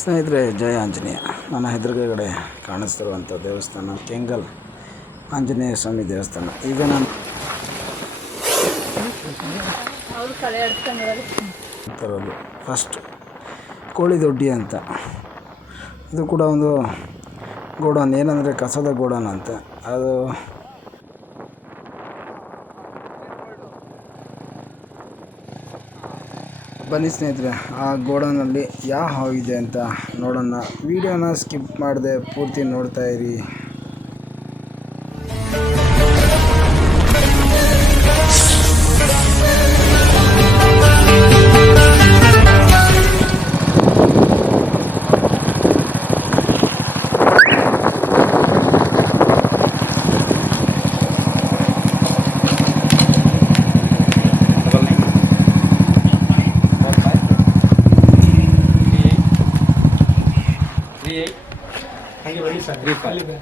ಸ್ನೇಹಿತರೆ, ಜಯ ಆಂಜನೇಯ. ನನ್ನ ಹೆದರುಗಡೆ ಕಾಣಿಸ್ತಿರುವಂಥ ದೇವಸ್ಥಾನ ಕೆಂಗಲ್ ಆಂಜನೇಯ ಸ್ವಾಮಿ ದೇವಸ್ಥಾನ. ಈಗ ನಾನು ತರೋದು ಫಸ್ಟ್ ಕೋಳಿ ದೊಡ್ಡಿ ಅಂತ. ಇದು ಕೂಡ ಒಂದು ಗೋಡೌನ್, ಏನಂದರೆ ಕಸದ ಗೋಡೌನ್ ಅಂತ. ಅದು ಬನ್ನಿ ಸ್ನೇಹಿತರೆ ಆ ಗೋಡೌನಲ್ಲಿ ಯಾವ ಹಾವು ಇದೆ ಅಂತ ನೋಡೋಣ. ವಿಡಿಯೋನ ಸ್ಕಿಪ್ ಮಾಡದೆ ಪೂರ್ತಿ ನೋಡ್ತಾ ಇರಿ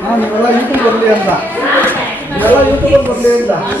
ಹಾಂ ನೀವೆಲ್ಲ ಯೂಟ್ಯೂಬ್ ಬರಲಿ ಅಂತ. ನೀವೆಲ್ಲ ಯೂಟ್ಯೂಬ್ ಬರಲಿ ಅಂತ. ಹಾಂ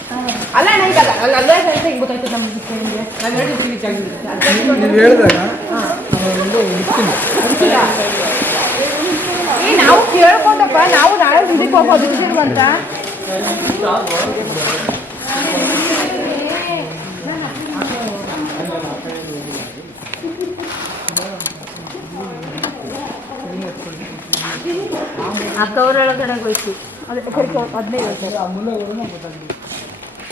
ಅಲ್ಲ ನಂಗೆ ಅಲ್ಲ ಅಲ್ಲ ಅಂತ ಹಿಂಗೆ ಗೊತ್ತಾಯ್ತು ನಾನು ನೀವು ಹೇಳಿದಾಗ ಒಂದು ಹುಡ್ತೀನಿ ಏ ನಾವು ಕೇಳ್ಕೊಂಡಪ್ಪ ನಾವು ನಾಳೆ ಇದಕ್ಕೆ ಹೋಗ್ಬೋದು ಅಂತ? ಆ ಕವರ್ ಒಳಗಡೆ ಹೋಯ್ತು. ಅದೇ ಹದಿನೈದು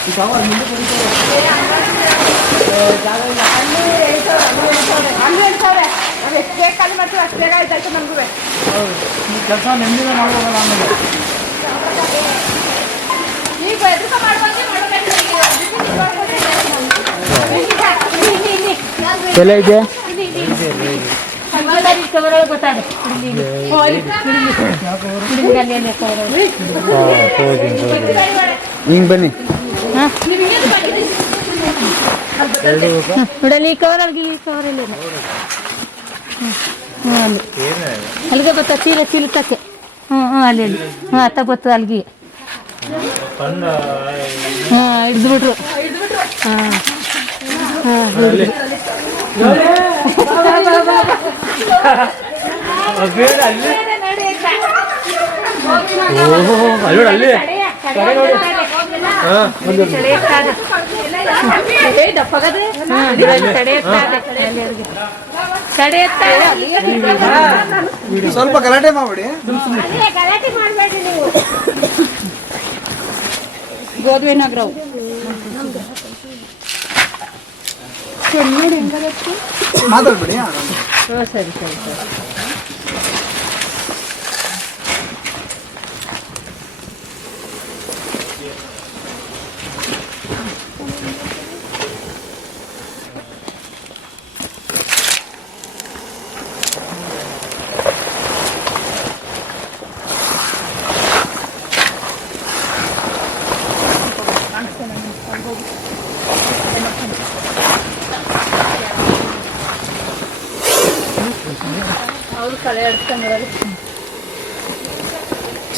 Di bawah, mundur, ini? Jangan, ini? ಮಾಡ್ತೀವಿ ಅಷ್ಟು ಬೇಗ ಆಯ್ತಾಯ್ತು ನಮಗೂ ಕೆಲಸ ನೆಮ್ಮದಿನ ಮಾಡ್ಬೋದಲ್ಲ ಆಮೇಲೆ. ಈಗ ಎದುರು ಮಾಡ್ಕೊಂಡ್ರೆ ಬೆಲೆ ಇದೆ? ಅಲ್ಲಿ, ಅಲ್ಲಿ ಹಿಂಗೆ ಬನ್ನಿ. ಹಾ? ನೋಡಲ್ಲಿ ಈ ಕವರ್ ಈ ಕವರ್ ಅಲ್ಲಿ ಹ್ಞೂ ಅಲ್ಲಿ ಅಲ್ಲಿಗೆ ಗೊತ್ತಾ ಚೀಲ ಚೀಲಕ್ಕೆ ಹ್ಞೂ ಹ್ಞೂ ಅಲ್ಲಿ ಅಲ್ಲಿ ಹ್ಞೂ ಅತ್ತ ಗೊತ್ತು ಅಲ್ಲಿಗೆ ಹಾಂ ಹಿಡಿದ್ಬಿಟ್ರು ಹಾಂ ಹಾಂ ಸ್ವಲ್ಪ ಗಲಾಟೆ ಮಾಡ್ಬಿಡಿ. ಗೋಧುವೆ ನಗರವು ಮಾತಾಡ್ಬಿಡಿ ಸರಿ ಸರಿ ಸರಿ.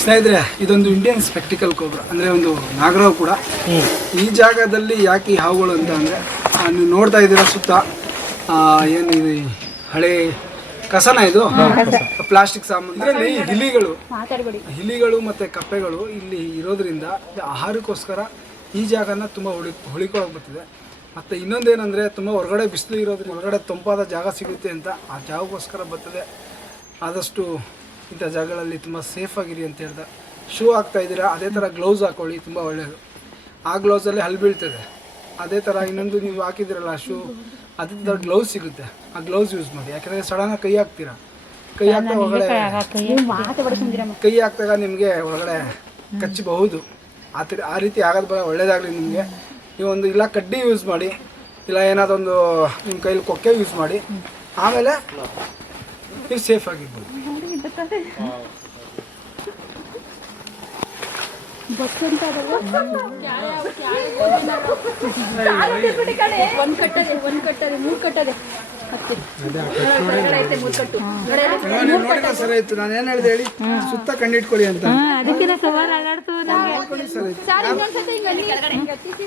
ಸ್ನೇಹಿತರೆ ಇದೊಂದು ಇಂಡಿಯನ್ ಸ್ಪೆಕ್ಟಿಕಲ್ ಕೋಬ್ರ ಅಂದರೆ ಒಂದು ನಾಗರಾವ್ ಕೂಡ. ಈ ಜಾಗದಲ್ಲಿ ಯಾಕೆ ಈ ಹಾವುಗಳು ಅಂತ ಅಂದರೆ ನೀವು ನೋಡ್ತಾ ಇದ್ದೀರಾ ಸುತ್ತ ಆ, ಏನು ಇದು ಹಳೆ ಕಸನ ಇದು? ಪ್ಲಾಸ್ಟಿಕ್ ಸಾಮಾನು. ಇದರಲ್ಲಿ ಹಿಲಿಗಳು. ಹಿಲಿಗಳು ಮತ್ತು ಕಪ್ಪೆಗಳು ಇಲ್ಲಿ ಇರೋದ್ರಿಂದ ಆಹಾರಕ್ಕೋಸ್ಕರ ಈ ಜಾಗನ ತುಂಬ ಹುಳಿ ಹುಳಿಕೊಳಗೆ ಬರ್ತಿದೆ ಮತ್ತು ಇನ್ನೊಂದೇನೆಂದರೆ ತುಂಬ ಹೊರಗಡೆ ಬಿಸಿಲು ಇರೋದ್ರಿಂದ ಹೊರಗಡೆ ತಂಪಾದ ಜಾಗ ಸಿಗುತ್ತೆ ಅಂತ ಆ ಜಾಗಕ್ಕೋಸ್ಕರ ಬರ್ತದೆ. ಆದಷ್ಟು ಇಂಥ ಜಾಗಗಳಲ್ಲಿ ತುಂಬ ಸೇಫಾಗಿರಿ ಆಗಿರಿ ಅಂತ ಹೇಳ್ದೆ. ಶೂ ಹಾಕ್ತಾ ಇದ್ದೀರಾ ಅದೇ ಥರ ಗ್ಲೌಸ್ ಹಾಕೊಳ್ಳಿ ತುಂಬ ಒಳ್ಳೆಯದು ಆ ಗ್ಲೌಸಲ್ಲಿ ಹಲ್ ಬೀಳ್ತದೆ. ಅದೇ ಥರ ಇನ್ನೊಂದು ನೀವು ಹಾಕಿದ್ದೀರಲ್ಲ ಶೂ ಅದೇ ಥರ ಗ್ಲೌಸ್ ಸಿಗುತ್ತೆ. ಆ ಗ್ಲೌಸ್ ಯೂಸ್ ಮಾಡಿ ಯಾಕೆಂದರೆ ಸಡನ್ನಾಗಿ ಕೈ ಹಾಕ್ತೀರಾ. ಕೈ ಹಾಕ್ತಾ ಒಳಗಡೆ ಕೈ ಹಾಕ್ದಾಗ ನಿಮಗೆ ಒಳಗಡೆ ಕಚ್ಚಬಹುದು. ಆ ಥರ ಆ ರೀತಿ ಆಗೋದು ಬರೋ ಒಳ್ಳೇದಾಗಲಿ ನಿಮಗೆ. ನೀವೊಂದು ಒಂದು ಇಲ್ಲ ಕಡ್ಡಿ ಯೂಸ್ ಮಾಡಿ ಇಲ್ಲ ಏನಾದೊಂದು ನಿಮ್ಮ ಕೈಲಿ ಕೊಕ್ಕೆ ಯೂಸ್ ಮಾಡಿ. ಆಮೇಲೆ ನೀವು ಸೇಫ್ ಆಗಿರ್ಬೋದು. ಕಟ್ಟದೆ ಆಯ್ತು ನಾನು ಏನು ಹೇಳಿದೆ ಹೇಳಿ ಸುತ್ತ ಕಂಡಿಟ್ಕೊಳ್ಳಿ ಅಂತ ಅದಕ್ಕಿಂತ ಸರಿ ಆಯ್ತು ಸಾರ್ ಇನ್ನೊಂದ್ಸತಿ ಹಿಂಗ್ ಅಲ್ಲಿ ಹಿಂಗ್ ಹತ್ತಿಸಿ.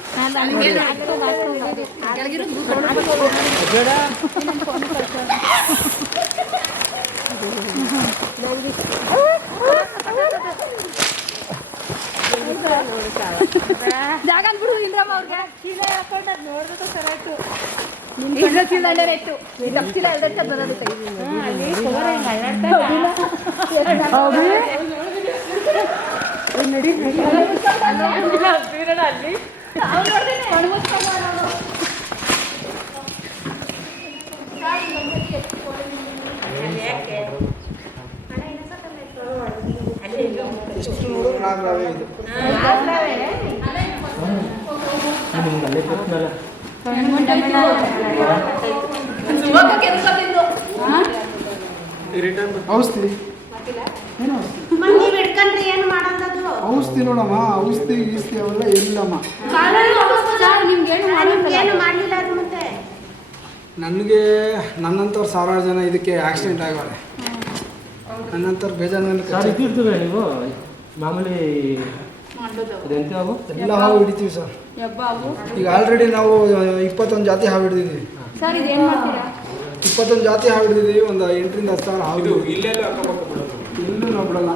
ಕೆಳಗಿರೋದು ಮೂರ್ ಕಟ್ಟು. ಜಾಗ ಅಂದ್ಬಿಡು ಇಂದ್ರಮ್ಮ ಅವ್ರಿಗೆ ಸರಾಯ್ತು ಇದ್ರ ಚೀಲಂಡೆ ಇತ್ತು ಇಲ್ಲ ಚೀಲ ಅಲ್ಲಿ ಎಷ್ಟು ನೋಡಿದ್ರು ನಾಗರಾವೇ ಇದು ಔಷಧಿ. ಔಷಧಿ ನೋಡಮ್ಮ, ಔಷಧಿ ಗೀಸ್ತಿ ಅವೆಲ್ಲ ಇಲ್ಲಮ್ಮ ನನಗೆ ನನ್ನಂಥವ್ರು ಸಾವಿರಾರು ಜನ ಇದಕ್ಕೆ ಆಕ್ಸಿಡೆಂಟ್ ಆಗವ್ರೆ ನನ್ನಂಥವ್ರು ಬೇಜಾರು ನೀವು. ಮಾಮೂಲಿ ಅದೆಂತ ಹಾವು? ಎಲ್ಲ ಹಾವು ಹಿಡಿತೀವಿ ಸರ್. ಈಗ ಆಲ್ರೆಡಿ ನಾವು ಇಪ್ಪತ್ತೊಂದು ಜಾತಿ ಹಾವು ಮಾಡ್ತೀರಾ? ಇಪ್ಪತ್ತೊಂದು ಜಾತಿ ಹಾವು ಹಿಡಿದಿದ್ದೀವಿ. ಒಂದು ಎಂಟರಿಂದ ಹತ್ತು ಸಾವಿರ ಹಾವು ಇಲ್ಲೂ ನಾವು ಬಿಡಲ್ಲ.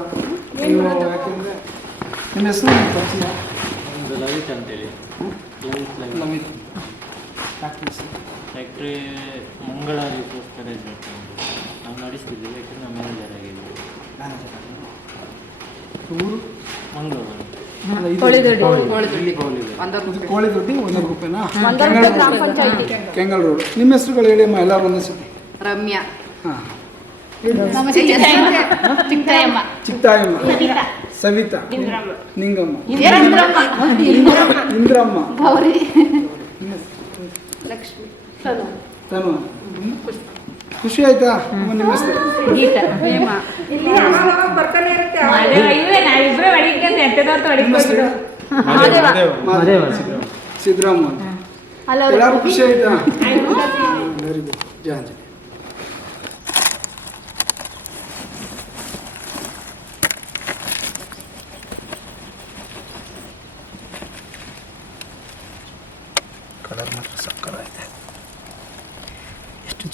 ನೀವು ಯಾಕೆಂದರೆ ನಿಮ್ಮ ಹೆಸರು ಪರಿಚಯ? ಒಂದು ಲಲಿತ್ ಅಂತೇಳಿ. Lalit factory Mangala resource management ಅಂತ ನಾವು ನಡೆಸ್ತಿದ್ದೀವಿ ಯಾಕಂದ್ರೆ ನಮ್ಮ ಮ್ಯಾನೇಜರ್ ಆಗಿದ್ದೀವಿ ಮ್ಯಾನೇಜರ್ ಊರು ಮಂಗಳೂರು. ಇದು ಕೋಳಿ ದೊಡ್ಡಿ ಒಂದೂರು ರೂಪಾಯಿನಾ? ಗ್ರಾಮ ಪಂಚಾಯತಿ. ಕೆಂಗಲ್ ರೋಡ್ ನಿಮ್ಮ ಹೆಸರುಗಳು ಹೇಳಿ ಅಮ್ಮ ಎಲ್ಲರೂ ಒಂದೇ ಸತಿ. ರಮ್ಯಾ. ಹಾಂ. ಚಿಕ್ತಾಯಮ್ಮ ಸವಿತಾ. ನಿಂಗಮ್ಮ. ಇಂದ್ರಮ್ಮ. ಇಂದ್ರಮ್ಮ. ಲಕ್ಷ್ಮಿ. ತನು? ಖುಷಿ ಆಯ್ತಾ? ನಮಸ್ತೆ ಇವೇ ನಾವಿಬ್ರು ಹೊಡಿಕೊಂಡು ಹೊಡಿಕೊಂಡು ಅಂತ. ಅಲ್ಲ ಎಲ್ಲರೂ ಖುಷಿ ಆಯ್ತಾ? ವೆರಿ ಗುಡ್ ಜಾಂಜಿ.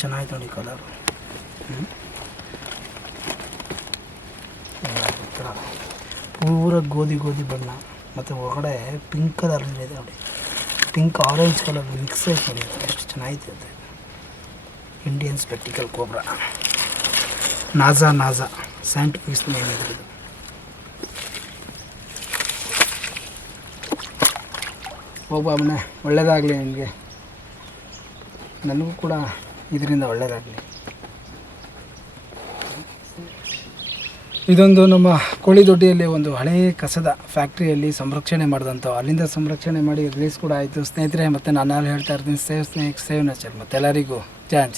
ಎಷ್ಟು ಚೆನ್ನಾಗಿದೆ ನೋಡಿ ಕಲರ್ ಪೂರ ಗೋಧಿ ಗೋಧಿ ಬಣ್ಣ, ಮತ್ತು ಹೊರಗಡೆ ಪಿಂಕ್ ಕಲರ್ ಇದೆ ನೋಡಿ. ಪಿಂಕ್ ಆರೆಂಜ್ ಕಲರ್ ಮಿಕ್ಸ್ ಆಯ್ತು ನೋಡಿ ಎಷ್ಟು ಚೆನ್ನಾಗಿದೆ Indian spectacle cobra naja naja scientifics name ಇದೆ ಇದು ಹೋಗ್ಬಾಬನೆ ಒಳ್ಳೆಯದಾಗಲಿ ನಿಮಗೆ ನನಗೂ ಕೂಡ ಇದರಿಂದ ಒಳ್ಳೆಯದಾಗಲಿ ಇದೊಂದು ನಮ್ಮ ಕೋಳಿದೊಡ್ಡಿಯಲ್ಲಿ ಒಂದು ಹಳೆಯ ಕಸದ ಫ್ಯಾಕ್ಟ್ರಿಯಲ್ಲಿ ಸಂರಕ್ಷಣೆ ಮಾಡಿದಂಥ, ಅಲ್ಲಿಂದ ಸಂರಕ್ಷಣೆ ಮಾಡಿ ರಿಲೀಸ್ ಕೂಡ ಆಯಿತು. ಸ್ನೇಹಿತರೆ, ಮತ್ತು ನಾನು ಹೇಳ್ತಾ ಇರ್ತೀನಿ. ಸೇವ್ ಸ್ನೇಹಿತ ಸೇವ್ ನಚರ್ ಮತ್ತೆಲ್ಲರಿಗೂ. ಜಾನ್ಸ್